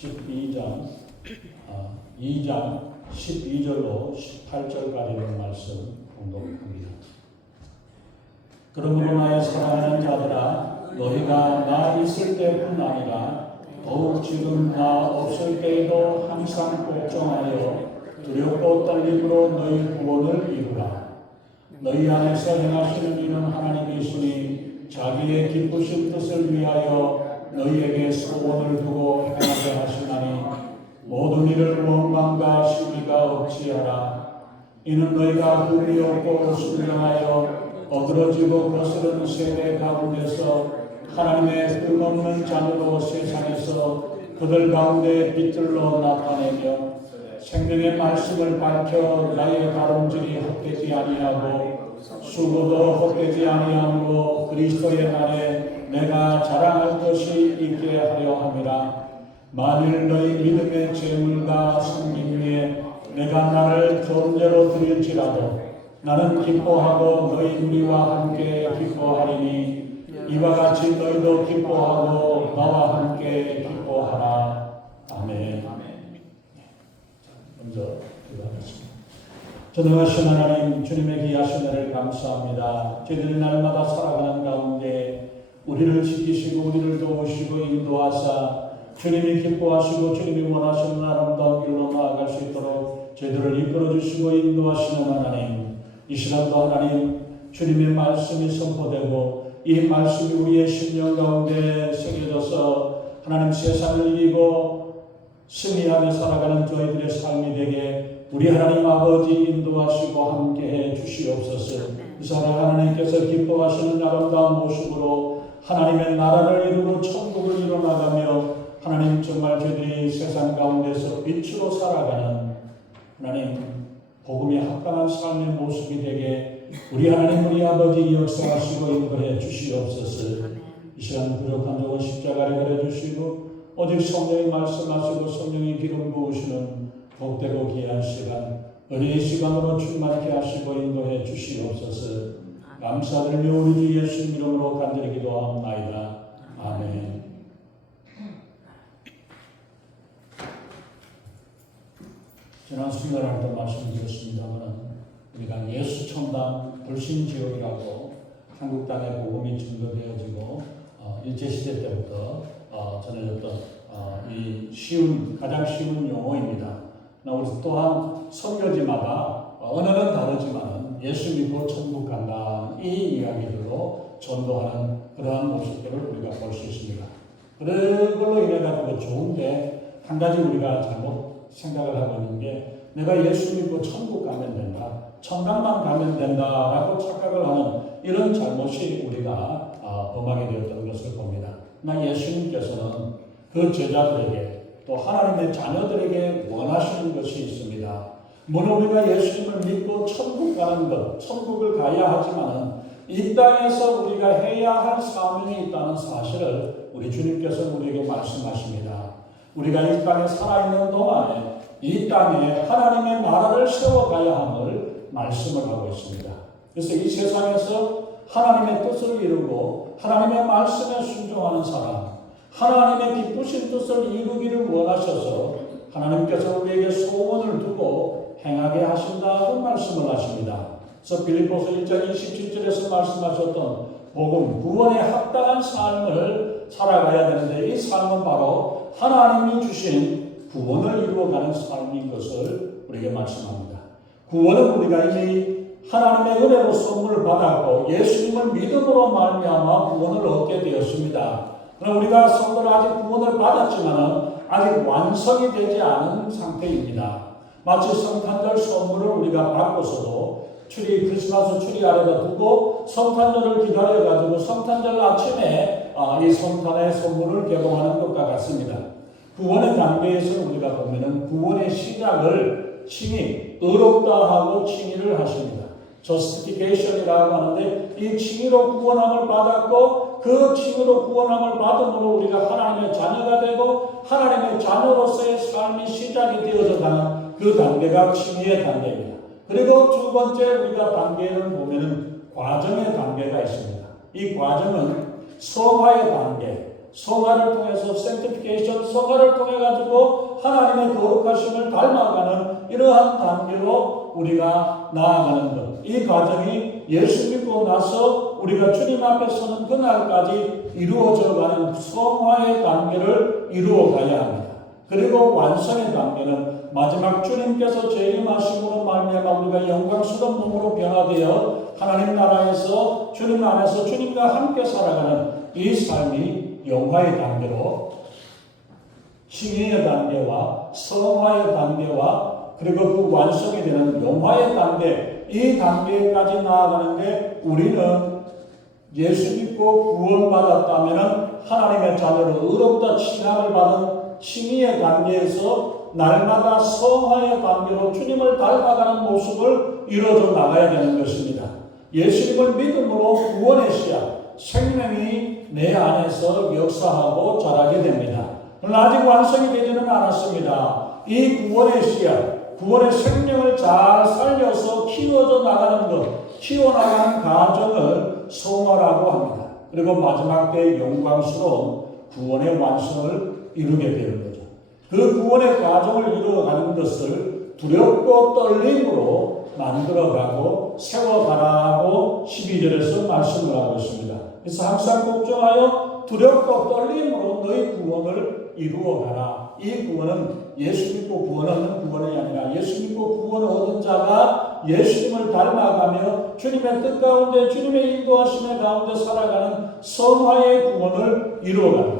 12장 2장 12절로 18절까지 있는 말씀 공독합니다. 그러므로 나의 사랑하는 자들아, 너희가 나 있을 때뿐 아니라 더욱 지금 나 없을 때에도 항상 걱정하여 두렵고 떨림으로 너희 구원을 이루라. 너희 안에서 행하시는 이는 하나님이시니 자기의 기쁘신 뜻을 위하여 너희에게 소원을 두고 행하게 하시나니 모든 일을 원망과 시비가 없지하라. 이는 너희가 흠이 없고 순정하여 어그러지고 거스르는 세대 가운데서 하나님의 흠없는 자녀로 세상에서 그들 가운데 빛들로 나타내며 생명의 말씀을 밝혀 나의 다름질이 헛되지 아니하고 수고도 헛되지 아니하므로 그리스도의 날에 내가 자랑할 것이 있게 하려 함이라. 만일 너희 믿음의 재물과 섬김 위에 내가 나를 존재로 드릴지라도 나는 기뻐하고 너희 우리와 함께 기뻐하리니 이와 같이 너희도 기뻐하고 나와 함께 기뻐하라. 아멘. 먼저 기도하겠습니다. 전능하신 하나님, 주님의 귀하신 은혜를 감사합니다. 저희들이 날마다 살아가는 가운데 우리를 지키시고 우리를 도우시고 인도하사 주님이 기뻐하시고 주님이 원하시는 아름다운 길로 나아갈 수 있도록 저희들을 이끌어주시고 인도하시는 하나님, 이 시간도 하나님 주님의 말씀이 선포되고 이 말씀이 우리의 심령 가운데 새겨져서 하나님 세상을 이기고 승리하며 살아가는 저희들의 삶이 되게 우리 하나님 아버지 인도하시고 함께해 주시옵소서. 이 사람 하나님께서 기뻐하시는 아름다운 모습으로 하나님의 나라를 이루고 천국을 이뤄나가며 하나님 정말 저희들이 세상 가운데서 빛으로 살아가는 하나님 복음에 합당한 삶의 모습이 되게 우리 하나님 우리 아버지 역사하시고 인도해 주시옵소서. 이 시간 부족한 적은 십자가를 그려주시고 오직 성령이 말씀하시고 성령이 기름 부으시는 복되고 귀한 시간, 은혜의 시간으로 충만케 하시고 인도해 주시옵소서. 감사드리며 우리 주 예수 이름으로 간절히 기도합나이다. 아멘. 지난 수요일날도 말씀드렸습니다만 우리가 예수 천당 불신지역이라고 한국 땅에 복음이 전도되어지고 일제시대 때부터 전해졌던 이 가장 쉬운 용어입니다. 우리 또한 선교지마다 언어는 다르지만 예수 믿고 천국 간다 이 이야기들로 전도하는 그러한 모습들을 우리가 볼 수 있습니다. 그런 걸로 인해 가지고 좋은데 한 가지 우리가 잘못 생각을 하고 있는 게 내가 예수 믿고 천국 가면 된다, 천당만 가면 된다라고 착각을 하는 이런 잘못이 우리가 범하게 되었던 것을 봅니다. 나 예수님께서는 그 제자들에게 또 하나님의 자녀들에게 원하시는 것이 있습니다. 물론 우리가 예수님을 믿고 천국 가는 것, 천국을 가야 하지만 이 땅에서 우리가 해야 할 사명이 있다는 사실을 우리 주님께서 우리에게 말씀하십니다. 우리가 이 땅에 살아있는 동안에 이 땅에 하나님의 나라를 세워가야 함을 말씀을 하고 있습니다. 그래서 이 세상에서 하나님의 뜻을 이루고 하나님의 말씀에 순종하는 사람, 하나님의 기쁘신 뜻을 이루기를 원하셔서 하나님께서 우리에게 소원을 두고 행하게 하신다고 말씀을 하십니다. 그래서 빌립보서 1장 27절에서 말씀하셨던 복음, 구원에 합당한 삶을 살아가야 되는데 이 삶은 바로 하나님이 주신 구원을 이루어가는 삶인 것을 우리에게 말씀합니다. 구원은 우리가 이미 하나님의 은혜로 선물을 받았고 예수님을 믿음으로 말미암아 구원을 얻게 되었습니다. 그러나 우리가 성도로 아직 구원을 받았지만 아직 완성이 되지 않은 상태입니다. 마치 성탄절 선물을 우리가 받고서도 크리스마스 트리 아래다 두고 성탄절을 기다려가지고 성탄절 아침에 이 성탄의 선물을 개봉하는 것과 같습니다. 구원의 단계에서 우리가 보면은 구원의 시작을 칭의, 의롭다 하고 칭의를 하십니다. justification이라고 하는데 이 칭의로 구원함을 받았고 그 칭의로 구원함을 받음으로 우리가 하나님의 자녀가 되고 하나님의 자녀로서의 삶이 시작이 되어져 가는 그 단계가 칭의의 단계입니다. 그리고 두 번째 우리가 단계를 보면은 과정의 단계가 있습니다. 이 과정은 성화의 단계, 성화를 통해서 sanctification, 성화를 통해 가지고 하나님의 거룩하심을 닮아가는 이러한 단계로 우리가 나아가는 것. 이 과정이 예수 믿고 나서 우리가 주님 앞에 서는 그날까지 이루어져가는 성화의 단계를 이루어 가야 합니다. 그리고 완성의 단계는 마지막 주님께서 재림하심으로 말미암아 우리가 영광스러운 몸으로 변화되어 하나님 나라에서 주님 안에서 주님과 함께 살아가는 이 삶이 영화의 단계로 칭의의 단계와 성화의 단계와 그리고 그 완성이 되는 영화의 단계, 이 단계까지 나아가는데 우리는 예수 믿고 구원받았다면 하나님의 자녀로 의롭다 칭함을 받은 칭의의 단계에서 날마다 성화의 단계로 주님을 닮아가는 모습을 이루어져 나가야 되는 것입니다. 예수님을 믿음으로 구원의 씨앗, 생명이 내 안에서 역사하고 자라게 됩니다. 그러나 아직 완성이 되지는 않았습니다. 이 구원의 씨앗, 구원의 생명을 잘 살려서 키워져 나가는 것, 키워나가는 과정을 성화라고 합니다. 그리고 마지막 때 영광스러운 구원의 완성을 이루게 되는 거죠. 그 구원의 과정을 이루어가는 것을 두렵고 떨림으로 만들어가고 세워가라고 12절에서 말씀을 하고 있습니다. 그래서 항상 걱정하여 두렵고 떨림으로 너희 구원을 이루어가라. 이 구원은 예수 믿고 구원 얻는 구원이 아니라 예수 믿고 구원 얻은 자가 예수님을 닮아가며 주님의 뜻 가운데 주님의 인도하심의 가운데 살아가는 성화의 구원을 이루어가라.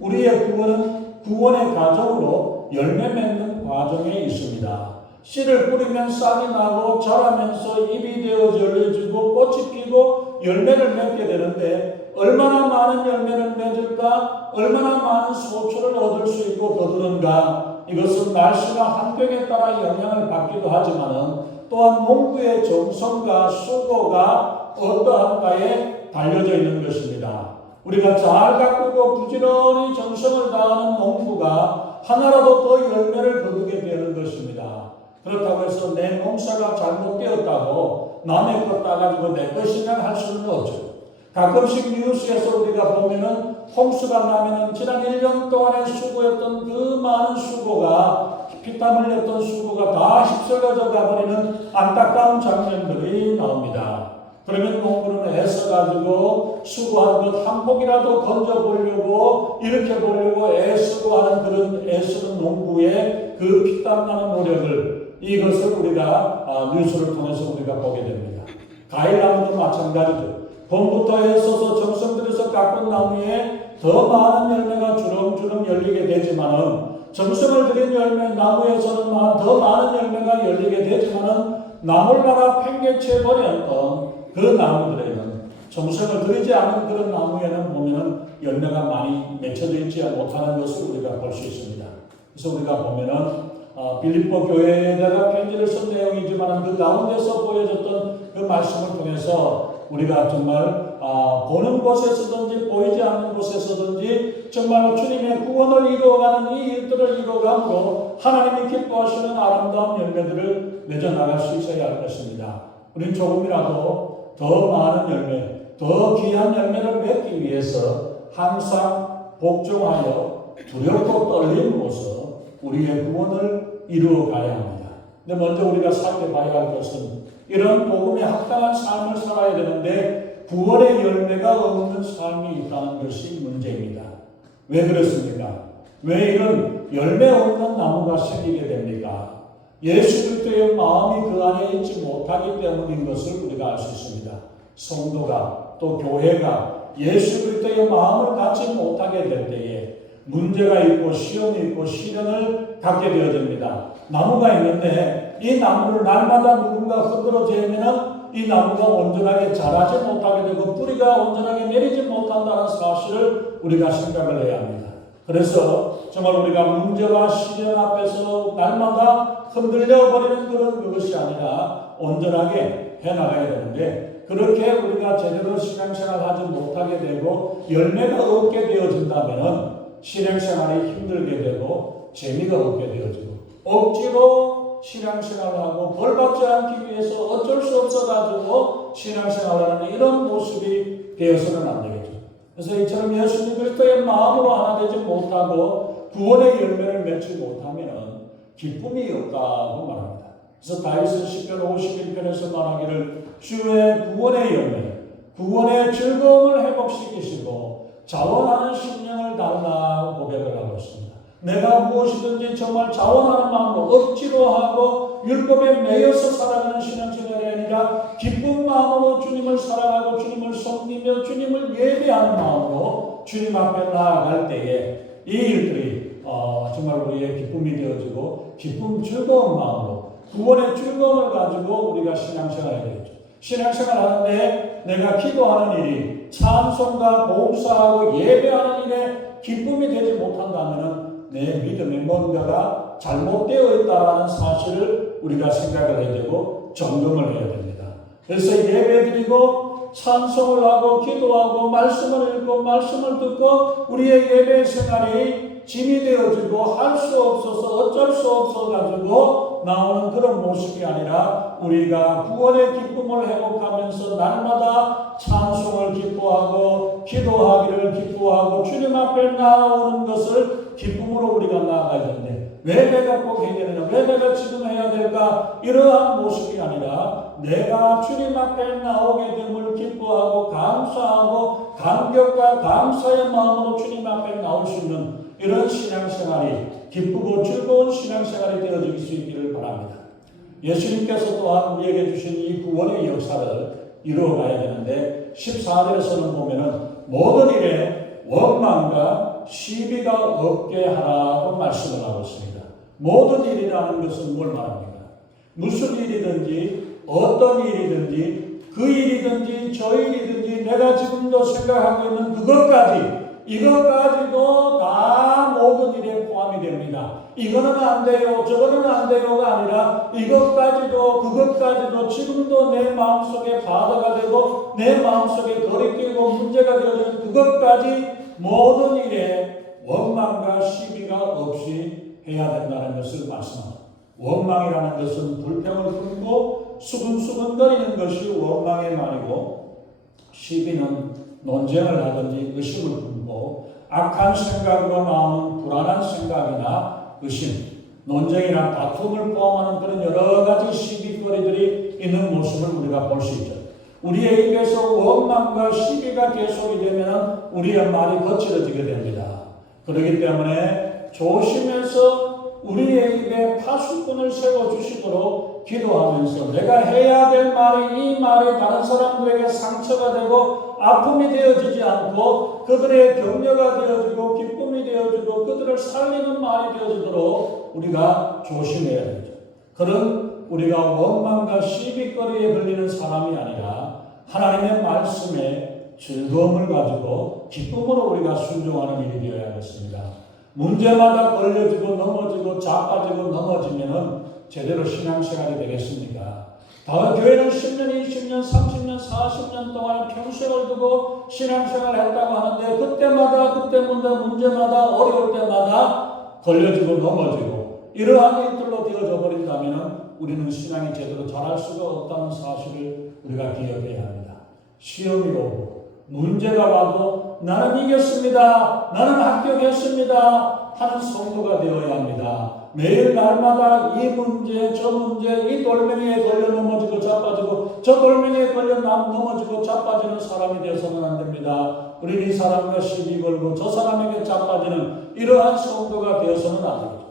우리의 구원은 구원의 과정으로 열매 맺는 과정에 있습니다. 씨를 뿌리면 싹이 나고 자라면서 잎이 되어 열려지고 꽃이 피고 열매를 맺게 되는데 얼마나 많은 열매를 맺을까? 얼마나 많은 소출을 얻을 수 있고 거두는가? 이것은 날씨나 환경에 따라 영향을 받기도 하지만 또한 농부의 정성과 수고가 어떠한가에 달려져 있는 것입니다. 우리가 잘 가꾸고 부지런히 정성을 다하는 농부가 하나라도 더 열매를 거두게 되는 것입니다. 그렇다고 해서 내 농사가 잘못되었다고 남의 것 따가지고 내 것이냐 할 수는 없죠. 가끔씩 뉴스에서 우리가 보면은 홍수가 나면은 지난 1년 동안에 수고했던 그 많은 수고가 피땀 흘렸던 수고가 다 휩쓸려져 가버리는 안타까운 장면들이 나옵니다. 그러면 농부는 애써가지고 수고한 것 한 폭이라도 건져보려고 이렇게 보려고 애쓰고 하는 그런 애쓰는 농부의 그 피땀나는 노력을 이것을 우리가 뉴스를 통해서 우리가 보게 됩니다. 과일나무도 마찬가지죠. 봄부터 애써서 정성 들여서 깎은 나무에 더 많은 열매가 주렁주렁 열리게 되지만은 정성을 들인 열매 나무에서는 더 많은 열매가 열리게 되지만은 나물나라 팽개쳐 버렸던 그 나무들에는 정성을 들이지 않은 그런 나무에는 보면은 열매가 많이 맺혀져 있지 못하는 것을 우리가 볼 수 있습니다. 그래서 우리가 보면은 빌립보 교회에다가 편지를 쓴 내용이지만 그 가운데서 보여줬던 그 말씀을 통해서 우리가 정말 보는 곳에서든지 보이지 않는 곳에서든지 정말 주님의 구원을 이루어가는 이 일들을 이루어감으로 하나님이 기뻐하시는 아름다운 열매들을 맺어나갈 수 있어야 할 것입니다. 우리는 조금이라도 더 많은 열매, 더 귀한 열매를 맺기 위해서 항상 복종하여 두렵고 떨림으로써 우리의 구원을 이루어 가야 합니다. 근데 먼저 우리가 살펴봐야 할 것은 이런 복음에 합당한 삶을 살아야 되는데 구원의 열매가 없는 삶이 있다는 것이 문제입니다. 왜 그렇습니까? 왜 이런 열매 없는 나무가 생기게 됩니까? 예수 그리스도의 마음이 그 안에 있지 못하기 때문인 것을 우리가 알 수 있습니다. 성도가 또 교회가 예수 그리스도의 마음을 갖지 못하게 될 때에 문제가 있고 시험이 있고 시련을 갖게 되어집니다. 나무가 있는데 이 나무를 날마다 누군가 흔들어 재면은 이 나무가 온전하게 자라지 못하게 되고 뿌리가 온전하게 내리지 못한다는 사실을 우리가 생각을 해야 합니다. 그래서 정말 우리가 문제와 시련 앞에서 날마다 흔들려 버리는 그것이 아니라 온전하게 해나가야 되는데 그렇게 우리가 제대로 신앙생활하지 못하게 되고 열매가 없게 되어진다면 신앙생활이 힘들게 되고 재미가 없게 되어지고 억지로 신앙생활하고 벌받지 않기 위해서 어쩔 수 없어가지고 신앙생활하는 이런 모습이 되어서는 안 되겠죠. 그래서 이처럼 예수님 그리스도의 마음으로 하나 되지 못하고 구원의 열매를 맺지 못하면 기쁨이 없다고 말합니다. 그래서 다윗은 시편 51편에서 말하기를 주의 구원의 열매, 구원의 즐거움을 회복시키시고 자원하는 심령을 달라고 고백을 하고 있습니다. 내가 무엇이든지 정말 자원하는 마음으로 억지로 하고 율법에 매여서 살아가는 신앙생활이 아니라 기쁜 마음으로 주님을 사랑하고 주님을 섬기며 주님을 예배하는 마음으로 주님 앞에 나아갈 때에 이 일들이 정말 우리의 기쁨이 되어지고 기쁨 즐거운 마음으로 구원의 즐거움을 가지고 우리가 신앙생활을 해야 되겠죠. 신앙생활 하는데 내가 기도하는 일이 찬송과 봉사하고 예배하는 일에 기쁨이 되지 못한다면 내 믿음에 뭔가가 잘못되어 있다는 사실을 우리가 생각을 해야 되고 점검을 해야 됩니다. 그래서 예배드리고 찬송을 하고 기도하고 말씀을 읽고 말씀을 듣고 우리의 예배 생활이 짐이 되어지고 할 수 없어서 어쩔 수 없어 가지고 나오는 그런 모습이 아니라 우리가 구원의 기쁨을 회복하면서 날마다 찬송을 기뻐하고 기도하기를 기뻐하고 주님 앞에 나오는 것을 기쁨으로 우리가 나아가야 되는데 왜 내가 꼭 해야 되느냐, 왜 내가 지금 해야 될까, 이러한 모습이 아니라 내가 주님 앞에 나오게 됨을 기뻐하고 감사하고 감격과 감사의 마음으로 주님 앞에 나올 수 있는 이런 신앙생활이 기쁘고 즐거운 신앙생활이 되어질 수 있기를 바랍니다. 예수님께서 또한 우리에게 주신 이 구원의 역사를 이루어가야 되는데 14절에서는 보면은 모든 일에 원망과 시비가 없게 하라고 말씀을 하고 있습니다. 모든 일이라는 것은 뭘 말합니까? 무슨 일이든지 어떤 일이든지 그 일이든지 저 일이든지 내가 지금도 생각하고 있는 그것까지 이것까지도 다 모든 일에 포함이 됩니다. 이거는 안 돼요, 저거는 안 돼요가 아니라 이것까지도 그것까지도 지금도 내 마음속에 바다가 되고 내 마음속에 거리끼고 문제가 되어지는 그것까지 모든 일에 원망과 시비가 없이 해야 된다는 것을 말씀합니다. 원망이라는 것은 불평을 품고 수근수근거리는 것이 원망의 말이고, 시비는 논쟁을 하든지 의심을 품고 악한 생각으로 나오는 불안한 생각이나 의심, 논쟁이나 다툼을 포함하는 그런 여러 가지 시비거리들이 있는 모습을 우리가 볼 수 있죠. 우리의 입에서 원망과 시비가 계속이 되면 우리의 말이 거칠어지게 됩니다. 그렇기 때문에 조심해서 우리의 입에 파수꾼을 세워주시도록 기도하면서 내가 해야 될 말이 이 말이 다른 사람들에게 상처가 되고 아픔이 되어지지 않고 그들의 격려가 되어지고 기쁨이 되어지고 그들을 살리는 말이 되어지도록 우리가 조심해야 되죠. 그런 우리가 원망과 시비거리에 걸리는 사람이 아니라 하나님의 말씀에 즐거움을 가지고 기쁨으로 우리가 순종하는 일이 되어야겠습니다. 문제마다 걸려지고 넘어지고 자빠지고 넘어지면은 제대로 신앙생활이 되겠습니까? 교회는 10년, 20년, 30년, 40년 동안 평생을 두고 신앙생활을 했다고 하는데 그때마다 문제마다 어려울 때마다 걸려지고 넘어지고 이러한 일들로 되어져 버린다면 우리는 신앙이 제대로 잘할 수가 없다는 사실을 우리가 기억해야 합니다. 시험이 오고 문제가 와도 나는 이겼습니다, 나는 합격했습니다 하는 성도가 되어야 합니다. 매일 날마다 이 문제 저 문제 이 돌멩이에 걸려 넘어지고 자빠지고 저 돌멩이에 걸려 넘어지고 자빠지는 사람이 되어서는 안 됩니다. 우리 이 사람과 시비 걸고 저 사람에게 자빠지는 이러한 성도가 되어서는 안 됩니다.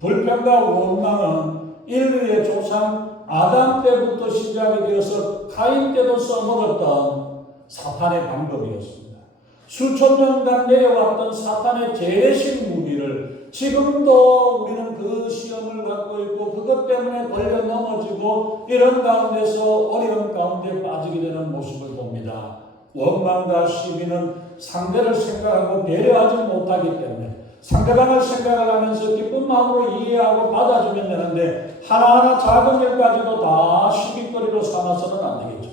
불평과 원망은 인류의 조상 아담 때부터 시작이 되어서 가인 때도 써먹었던 사탄의 방법이었습니다. 수천 년간 내려왔던 사탄의 재래식 무기를 지금도 우리는 그 시험을 갖고 있고 그것 때문에 걸려 넘어지고 이런 가운데서 어려운 가운데 빠지게 되는 모습을 봅니다. 원망과 시비는 상대를 생각하고 배려하지 못하기 때문에 상대방을 생각을 하면서 기쁜 마음으로 이해하고 받아주면 되는데 하나하나 작은 일까지도 다 시비거리로 삼아서는 안 되겠죠.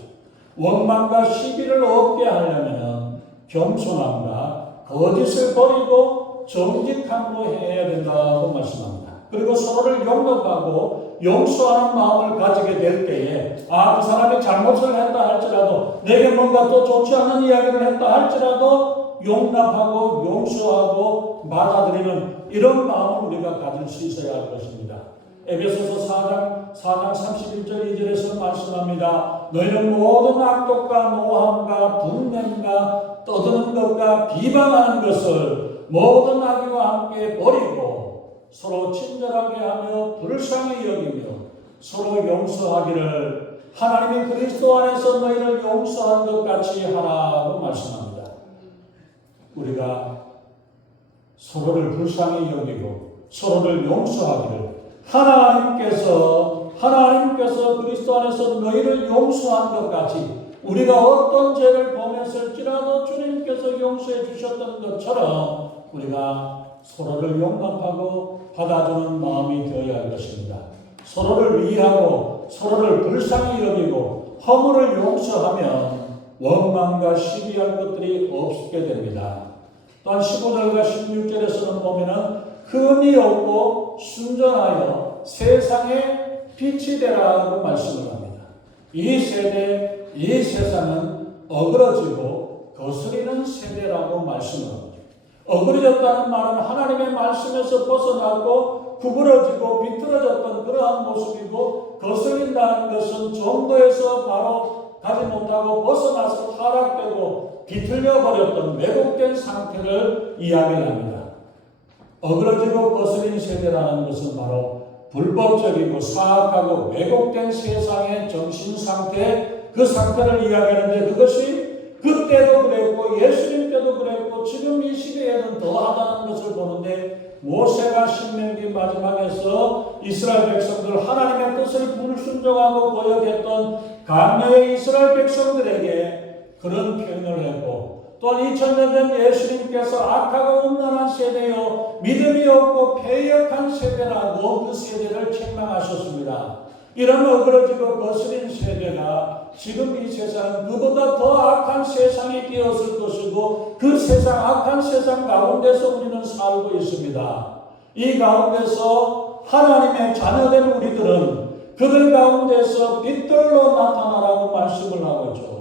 원망과 시비를 없게 하려면 겸손함과 거짓을 버리고 정직함으로 해야 된다고 말씀합니다. 그리고 서로를 용납하고 용서하는 마음을 가지게 될 때에 그 사람이 잘못을 했다 할지라도 내게 뭔가 또 좋지 않은 이야기를 했다 할지라도 용납하고 용서하고 받아들이는 이런 마음을 우리가 가질 수 있어야 할 것입니다. 에베소서 4장 31절 2절에서 말씀합니다. 너희는 모든 악독과 노함과 분냄과 떠드는 것과 비방하는 것을 모든 악의와 함께 버리고 서로 친절하게 하며 불쌍히 여기며 서로 용서하기를 하나님이 그리스도 안에서 너희를 용서한 것 같이 하라고 말씀합니다. 우리가 서로를 불쌍히 여기고 서로를 용서하기를 하나님께서 그리스도 안에서 너희를 용서한 것 같이 우리가 어떤 죄를 범했을지라도 주님께서 용서해 주셨던 것처럼 우리가 서로를 용납하고 받아주는 마음이 되어야 할 것입니다. 서로를 위하고 서로를 불쌍히 여기고 허물을 용서하면 원망과 시비할 것들이 없게 됩니다. 또한 15절과 16절에서는 보면은 흠이 없고 순전하여 세상에 빛이 되라고 말씀을 합니다. 이 세대, 이 세상은 어그러지고 거스리는 세대라고 말씀을 합니다. 어그러졌다는 말은 하나님의 말씀에서 벗어나고 구부러지고 비틀어졌던 그러한 모습이고, 거슬린다는 것은 정도에서 바로 가지 못하고 벗어나서 타락되고 비틀려 버렸던 왜곡된 상태를 이야기합니다. 어그러지고 거스린 세대라는 것은 바로 불법적이고 사악하고 왜곡된 세상의 정신 상태, 그 상태를 이야기하는데, 그것이 그때도 그랬고 예수님 때도 그랬고 지금 이 시대에는 더하다는 것을 보는데, 모세가 신명기 마지막에서 이스라엘 백성들 하나님의 뜻을 불순종하고 거역했던 강야의 이스라엘 백성들에게 그런 표현을 했고, 또한 2000년 전 예수님께서 악하고 음란한 세대요 믿음이 없고 패역한 세대라고 그 세대를 책망하셨습니다. 이런 어그러지고 거스린 세대가 지금 이 세상은 그보다 더 악한 세상이 되었을 것이고, 그 세상, 악한 세상 가운데서 우리는 살고 있습니다. 이 가운데서 하나님의 자녀된 우리들은 그들 가운데서 빛들로 나타나라고 말씀을 하고 있죠.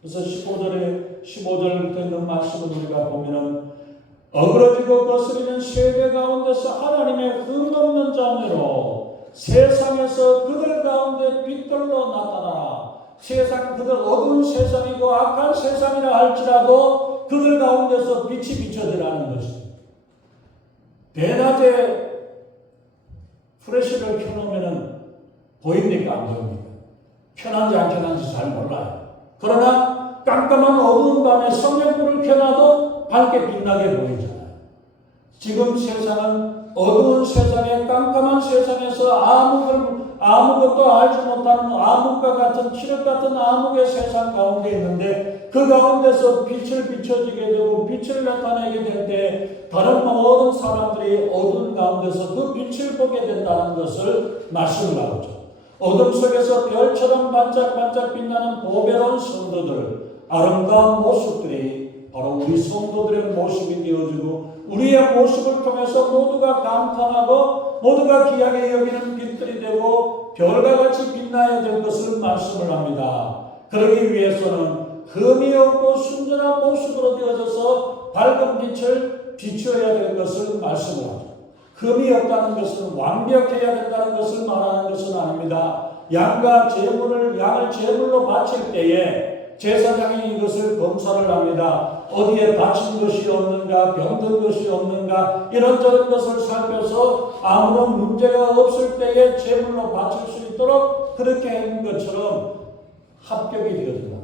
그래서 15절부터 있는 말씀을 우리가 보면은, 어그러지고 거스리는 세대 가운데서 하나님의 흠없는 자녀로 세상에서 그들 가운데 빛들로 나타나라. 세상, 그들 어두운 세상이고 악한 세상이라 할지라도 그들 가운데서 빛이 비춰지라는 것입니다. 대낮에 프레시를 켜놓으면 보입니까? 안 보입니까? 켜난지 안 켜난지 잘 몰라요. 그러나 깜깜한 어두운 밤에 성냥불을 켜놔도 밝게 빛나게 보이잖아요. 지금 세상은 어두운 세상에, 깜깜한 세상에서 아무것도 알지 못하는 암흑과 같은, 칠흑 같은 암흑의 세상 가운데 있는데, 그 가운데서 빛을 비춰지게 되고 빛을 나타내게 될 때 다른 모든 사람들이 어두운 가운데서 그 빛을 보게 된다는 것을 말씀을 하죠. 어둠 속에서 별처럼 반짝반짝 빛나는 보배로운 성도들, 아름다운 모습들이 바로 우리 성도들의 모습이 되어지고, 우리의 모습을 통해서 모두가 감탄하고 모두가 귀하게 여기는 빛들이 되고 별과 같이 빛나야 될 것을 말씀을 합니다. 그러기 위해서는 흠이 없고 순전한 모습으로 되어져서 밝은 빛을 비추어야 될 것을 말씀을 하죠. 흠이 없다는 것은 완벽해야 된다는 것을 말하는 것은 아닙니다. 양을 제물로 바칠 때에 제사장이 이것을 검사를 합니다. 어디에 다친 것이 없는가, 병든 것이 없는가, 이런저런 것을 살펴서 아무런 문제가 없을 때에 제물로 바칠 수 있도록 그렇게 한 것처럼 합격이 되어진다.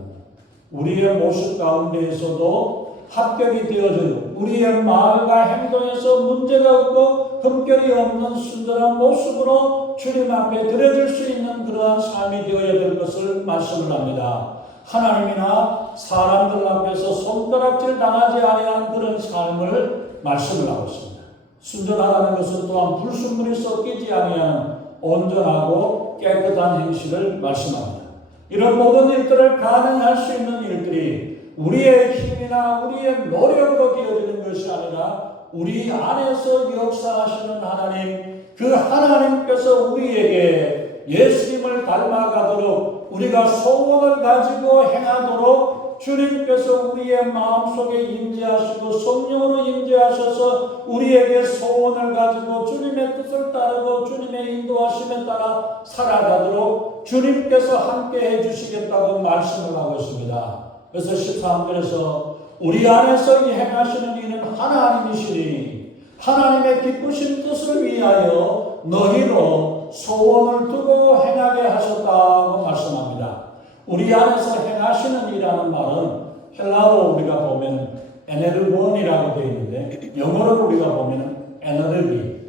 우리의 모습 가운데에서도 합격이 되어지고, 우리의 말과 행동에서 문제가 없고 흠결이 없는 순전한 모습으로 주님 앞에 드려질 수 있는 그러한 삶이 되어야 될 것을 말씀을 합니다. 하나님이나 사람들 앞에서 손가락질 당하지 아니한 그런 삶을 말씀을 하고 있습니다. 순전하다는 것은 또한 불순물이 섞이지 아니하는 온전하고 깨끗한 행실을 말씀합니다. 이런 모든 일들을 가능할 수 있는 일들이 우리의 힘이나 우리의 노력으로 되어지는 것이 아니라 우리 안에서 역사하시는 하나님, 그 하나님께서 우리에게 예수님을 닮아가도록, 우리가 소원을 가지고 행하도록 주님께서 우리의 마음속에 임재하시고 성령으로 임재하셔서 우리에게 소원을 가지고 주님의 뜻을 따르고 주님의 인도하심에 따라 살아가도록 주님께서 함께 해주시겠다고 말씀을 하고 있습니다. 그래서 13절에서 우리 안에서 행하시는 이는 하나님이시니 하나님의 기쁘신 뜻을 위하여 너희로 소원을 두고 행하게 하셨다고 말씀합니다. 우리 안에서 행하시는 이라는 말은 헬라어로 우리가 보면 에네르곤이라고 되어 있는데 영어로 우리가 보면 에너지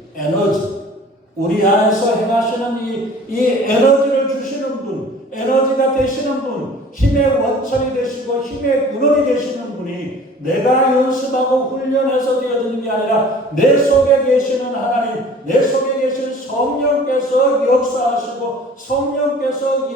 우리 안에서 행하시는 이 에너지를 주시는 분, 에너지가 되시는 분, 힘의 원천이 되시고 힘의 근원이 되시는 분이 내가 연습하고 훈련해서 되어지는 게 아니라 내 속에 계시는 하나님, 내 속에 계신 성령께서 역사하시고 성령께서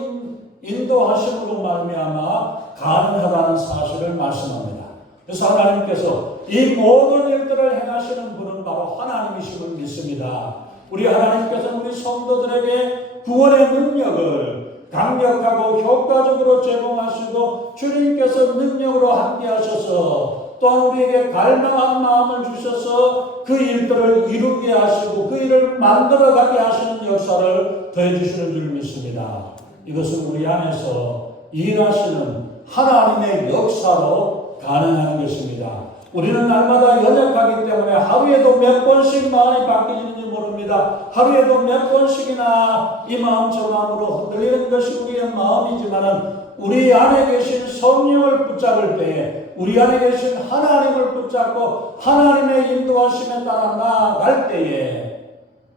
인도하심으로 말미암아 가능하다는 사실을 말씀합니다. 그래서 하나님께서 이 모든 일들을 행하시는 분은 바로 하나님이심을 믿습니다. 우리 하나님께서 우리 성도들에게 구원의 능력을 강력하고 효과적으로 제공하시고 주님께서 능력으로 함께하셔서 또한 우리에게 갈망한 마음을 주셔서 그 일들을 이루게 하시고 그 일을 만들어가게 하시는 역사를 더해주시는 줄 믿습니다. 이것은 우리 안에서 일하시는 하나님의 역사로 가능한 것입니다. 우리는 날마다 연약하기 때문에 하루에도 몇 번씩 마음이 바뀌는지 모릅니다. 하루에도 몇 번씩이나 이 마음 저 마음으로 흔들리는 것이 우리의 마음이지만 우리 안에 계신 성령을 붙잡을 때에 우리 안에 계신 하나님을 붙잡고 하나님의 인도하심에 따라 나아갈 때에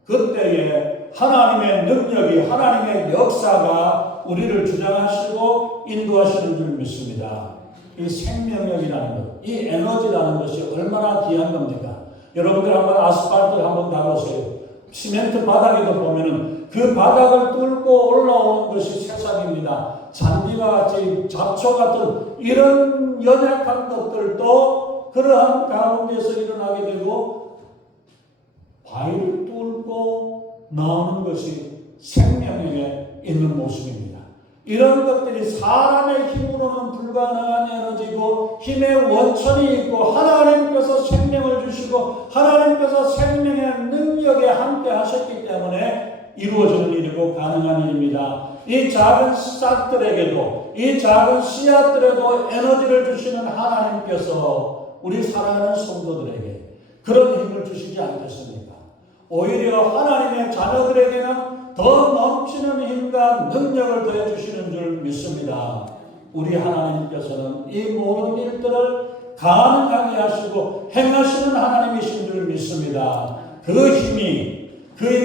그때에 하나님의 능력이 하나님의 역사가 우리를 주장하시고 인도하시는 줄 믿습니다. 이 생명력이라는 것, 이 에너지라는 것이 얼마나 귀한 겁니까? 여러분들 한번 아스팔트를 한번 가보세요. 시멘트 바닥에도 보면은 그 바닥을 뚫고 올라오는 것이 새싹입니다. 잔디와 같이 잡초 같은 이런 연약한 것들도 그러한 가운데서 일어나게 되고 바위를 뚫고 나오는 것이 생명력에 있는 모습입니다. 이런 것들이 사람의 힘으로는 불가능한 에너지고 힘의 원천이 있고 하나님께서 생명을 주시고 하나님께서 생명의 능력에 함께 하셨기 때문에 이루어지는 일이고 가능한 일입니다. 이 작은 싹들에게도 이 작은 씨앗들에도 에너지를 주시는 하나님께서 우리 사랑하는 성도들에게 그런 힘을 주시지 않겠습니까? 오히려 하나님의 자녀들에게는 더 넘치는 힘과 능력을 더해주시는 줄 믿습니다. 우리 하나님께서는 이 모든 일들을 가능하게 하시고 행하시는 하나님이신 줄 믿습니다. 그 힘이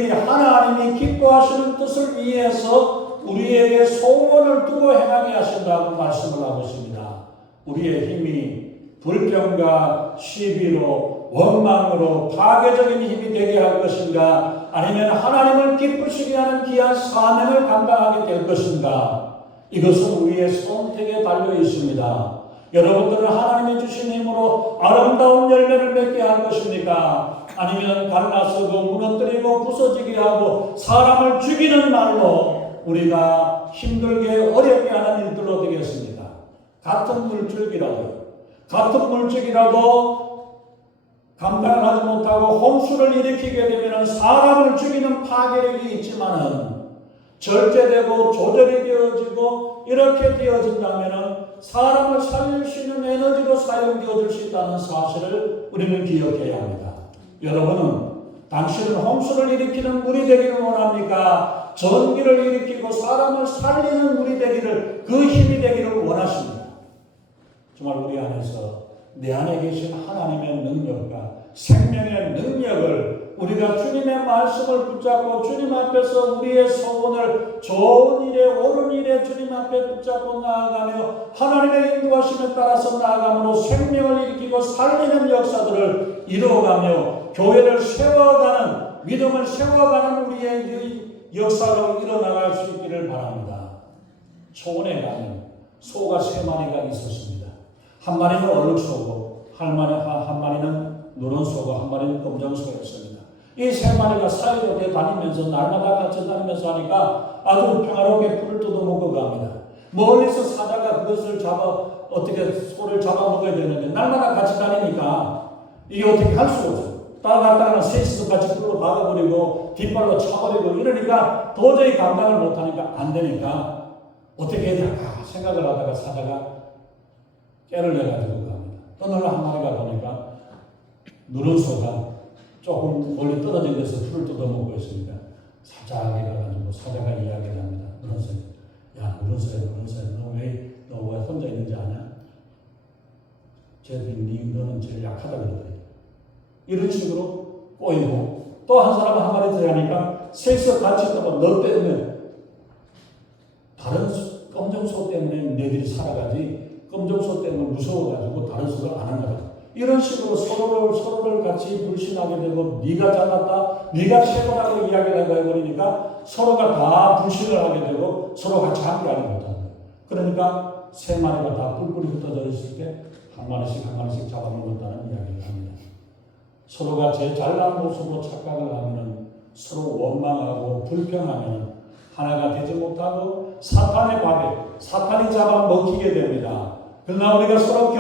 하나님이 기뻐하시는 뜻을 위해서 우리에게 소원을 두고 행하게 하신다고 말씀을 하고 있습니다. 우리의 힘이 불평과 시비로 원망으로 파괴적인 힘이 되게 할 것인가 아니면 하나님을 기쁘시게 하는 귀한 사명을 감당하게 될 것인가 이것은 우리의 선택에 달려 있습니다. 여러분들은 하나님이 주신 힘으로 아름다운 열매를 맺게 할 것입니까? 아니면 갈라서고 무너뜨리고 부서지게 하고 사람을 죽이는 말로 우리가 힘들게 어렵게 하는 일들로 되겠습니까? 같은 물질이라도 감당하지 못하고 홍수를 일으키게 되면 사람을 죽이는 파괴력이 있지만은 절제되고 조절이 되어지고 이렇게 되어진다면 사람을 살릴 수 있는 에너지로 사용되어질 수 있다는 사실을 우리는 기억해야 합니다. 여러분은 당신은 홍수를 일으키는 물이 되기를 원합니까? 전기를 일으키고 사람을 살리는 물이 되기를 그 힘이 되기를 원하십니다. 정말 우리 안에서 내 안에 계신 하나님의 능력과 생명의 능력을 우리가 주님의 말씀을 붙잡고 주님 앞에서 우리의 소원을 좋은 일에 옳은 일에 주님 앞에 붙잡고 나아가며 하나님의 인도하심에 따라서 나아감으로 생명을 일으키고 살리는 역사들을 이루어가며 교회를 세워가는 믿음을 세워가는 우리의 역사로 일어나갈 수 있기를 바랍니다. 초원에 가면 소가 3마리가 있었습니다. 한 마리는 얼룩소고 한 마리는 누런 소고 한 마리는 검정소였습니다. 이 3마리가 사이좋게 다니면서 날마다 같이 다니면서 하니까 아주 평화롭게 풀을 뜯어먹고 갑니다. 멀리서 사자가 그것을 잡아 어떻게 소를 잡아먹어야 되는데 날마다 같이 다니니까 이게 어떻게 할 수가 없어요. 따라갔다가 셋이서 같이 끌고 박아버리고 뒷발로 차버리고 이러니까 도저히 감당을 못하니까 안 되니까 어떻게 해야 될까 생각을 하다가 사다가 깨를 내가지고 갑니다. 어느 날 한 마리가 보니까 누른 소가 조금 멀리 떨어진 데서 풀을 뜯어먹고 있으니까 살짝 가가지고 사자가 이야기를 합니다. 누른 소, 야 누른 소야 너 왜 혼자 있는지 아냐? 너는 제일 약하다 그러더래. 이런 식으로 꼬이고 또 한 사람은 한 마리 더 하니까 셋이서 같이 있다가 너 때문에 다른 검정소 때문에 너희들이 살아가지 검정소 때문에 무서워가지고 다른 소를 안 한 거다. 이런 식으로 서로를 같이 불신하게 되고 네가 잘났다, 네가 최고라고 이야기를 해버리니까 서로가 다 불신을 하게 되고 서로 같이 함께하지 못하는 거예요. 그러니까 세 마리가 다 뿔뿔이 흩어져 있을 때 한 마리씩 잡아먹었다는 이야기를 합니다. 서로가 제 잘난 모습으로 착각을 하면 서로 원망하고 불평하면 하나가 되지 못하고 사탄의 밥에 사탄이 잡아먹히게 됩니다. 그러나 우리가 서로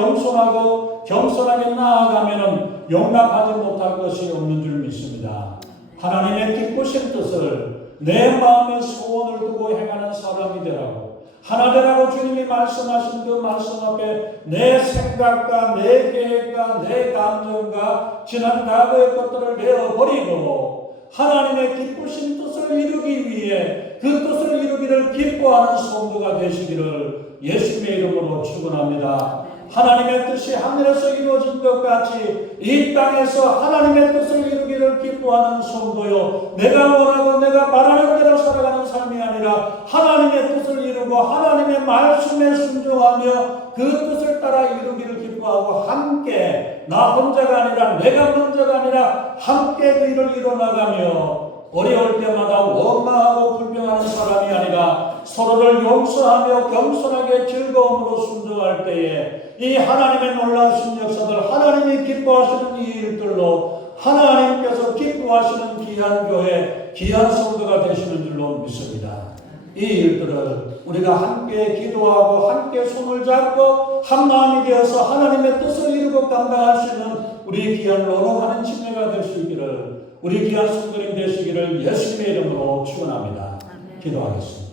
겸손하게 나아가면 용납하지 못할 것이 없는 줄 믿습니다. 하나님의 기쁘신 뜻을 내 마음의 소원을 두고 행하는 사람이 되라고 하나 되라고 주님이 말씀하신 그 말씀 앞에 내 생각과 내 계획과 내 감정과 지난 과거의 것들을 내어버리고 하나님의 기쁘신 뜻을 이루기 위해 그 뜻을 이루기를 기뻐하는 성도가 되시기를 예수님의 이름으로 축원합니다. 하나님의 뜻이 하늘에서 이루어진 것 같이 이 땅에서 하나님의 뜻을 이루기를 기뻐하는 성도요, 내가 원하고 내가 말하는 대로 살아가는 삶이 아니라 하나님의 뜻을 이루고 하나님의 말씀에 순종하며 그 뜻을 따라 이루기를 기뻐하고 함께 나 혼자가 아니라 내가 먼저가 아니라 함께 그 일을 이뤄나가며 어려울 때마다 원망하고 불평하는 사람이 아니라 서로를 용서하며 겸손하게 즐거움으로 순종할 때에 이 하나님의 놀라우신 역사들, 하나님이 기뻐하시는 이 일들로 하나님께서 기뻐하시는 귀한 교회, 귀한 성도가 되시는 줄로 믿습니다. 이 일들을 우리가 함께 기도하고 함께 손을 잡고 한 마음이 되어서 하나님의 뜻을 이루고 감당할 수 있는 우리 귀한 로롱하는 친구가 될 수 있기를, 우리 귀한 성도님 되시기를 예수님의 이름으로 축원합니다. 기도하겠습니다.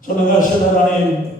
전능하신 하나님,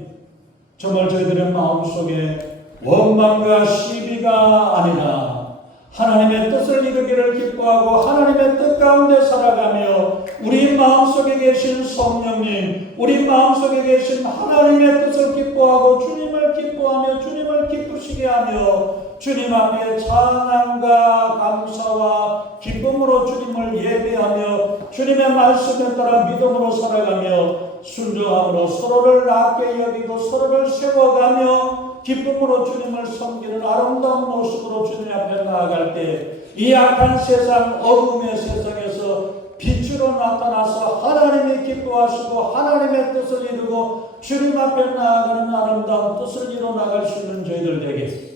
정말 저희들의 마음속에 원망과 시비가 아니라 하나님의 뜻을 이루기를 기뻐하고 하나님의 뜻 가운데 살아가며 우리 마음속에 계신 성령님, 우리 마음속에 계신 하나님의 뜻을 기뻐하고 주님을 기뻐하며 주님을 기쁘시게 하며 주님 앞에 찬양과 감사와 기쁨으로 주님을 예배하며 주님의 말씀에 따라 믿음으로 살아가며 순종함으로 서로를 낮게 여기고 서로를 세워가며 기쁨으로 주님을 섬기는 아름다운 모습으로 주님 앞에 나아갈 때 이 악한 세상, 어둠의 세상에서 빛으로 나타나서 하나님이 기뻐하시고 하나님의 뜻을 이루고 주님 앞에 나아가는 아름다운 뜻을 이루어 나갈 수 있는 저희들 되게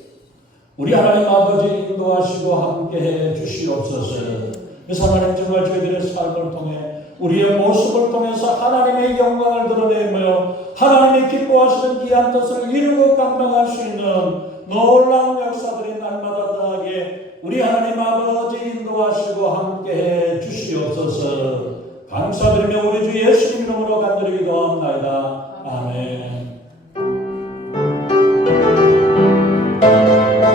우리 하나님 아버지 인도하시고 함께해 주시옵소서. 그래서 하나님 정말 저희들의 삶을 통해 우리의 모습을 통해서 하나님의 영광을 드러내며 하나님의 기뻐하시는 귀한 뜻을 이루고 감당할 수 있는 놀라운 역사들이